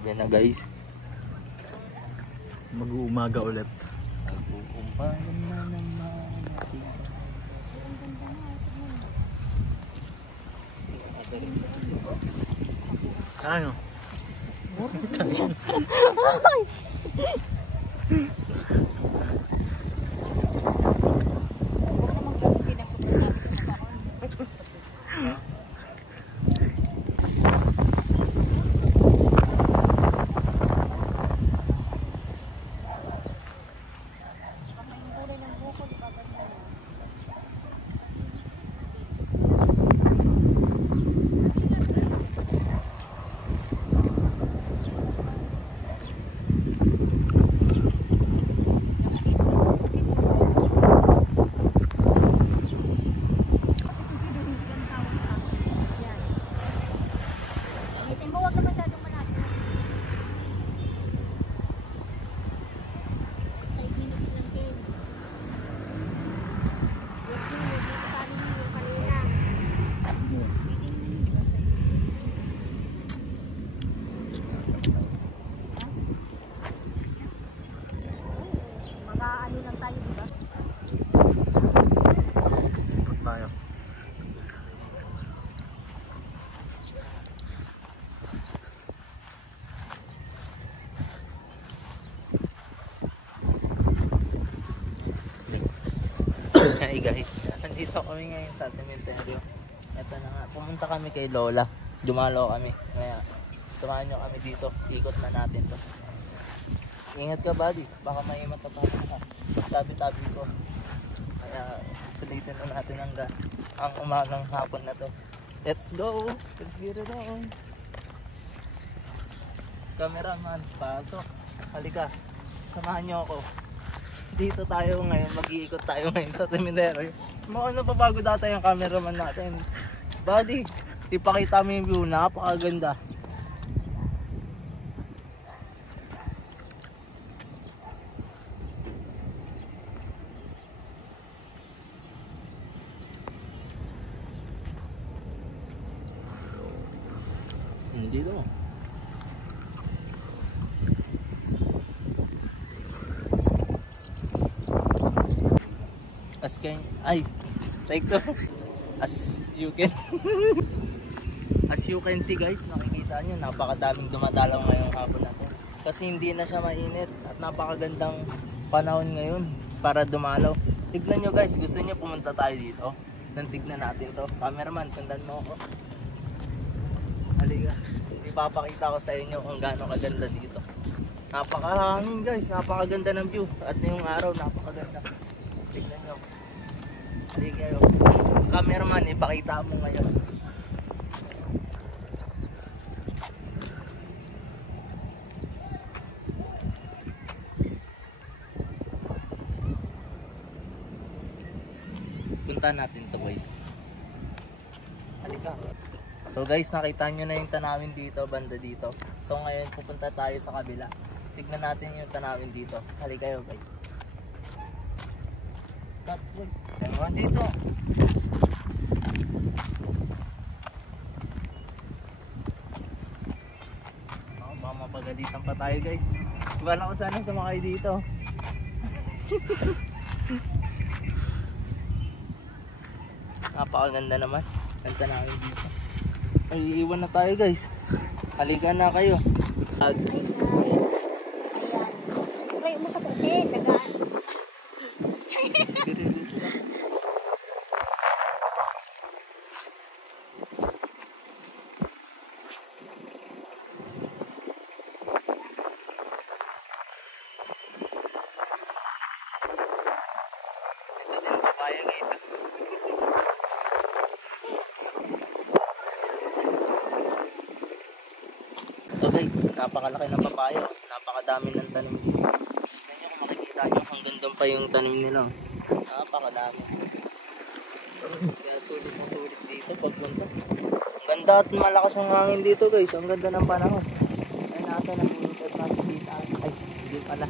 gabi na guys. Mag-uumaga ulit. Mag-uumaga na naman. Ano? Hi guys, nandito kami ngayon sa sementeryo. Ito na nga, pumunta kami kay Lola. Dumalo kami. Kaya samahan nyo kami dito. Ikot na natin to. Ingat ka buddy, baka may matapasan ka. Tabi-tabi ko. Kaya sulitin na natin ang umagang hapon na to. Let's go! Let's get it on! Cameraman, pasok. Halika, samahan nyo ako. Dito tayo ngayon, mag-iikot tayo ngayon sa sementeryo. Mukhang napapagod data yung cameraman natin. Buddy, ipakita mo yung view, napakaganda. Dito. Ay, take to. As you can as you can see guys, nakikita nyo, napakadaming dumadalaw ngayong hapon na to. Kasi hindi na siya mainit at napakagandang panahon ngayon para dumalaw. Tignan nyo guys, gusto nyo pumunta tayo dito? Tignan natin to. Cameraman, sundan mo ako. Halika, ipapakita ko sa inyo kung gaano kaganda dito. Napakahangin guys, napakaganda ng view. At yung araw, napakaganda. Tignan nyo. Halika kayo. Cameraman, ipakita mo ngayon. Punta natin to boy. Halika. So guys, nakita nyo na yung tanawin dito, banda dito. So ngayon pupunta tayo sa kabila. Tignan natin yung tanawin dito. Halika kayo guys. Ewan dito. Oh, baka mapagalitan pa tayo guys. Bala ko sana sumakay dito. Napakaganda naman. Ganda namin dito. Ay, iiwan na tayo guys. Halika na kayo. Try mo sa puti, dagaan. Ito guys, napakalaki ng papayo. Napakadami ng tanim. Tignan nyo kung makikita nyo, hanggang doon pa yung tanim nila. Napakadami. Kaya sulit na sulit dito pagpunta. Ang ganda at malakas ang hangin dito guys. Ang ganda ng panahon. Ay natin ang minipot natin dito. Ay, hindi pala.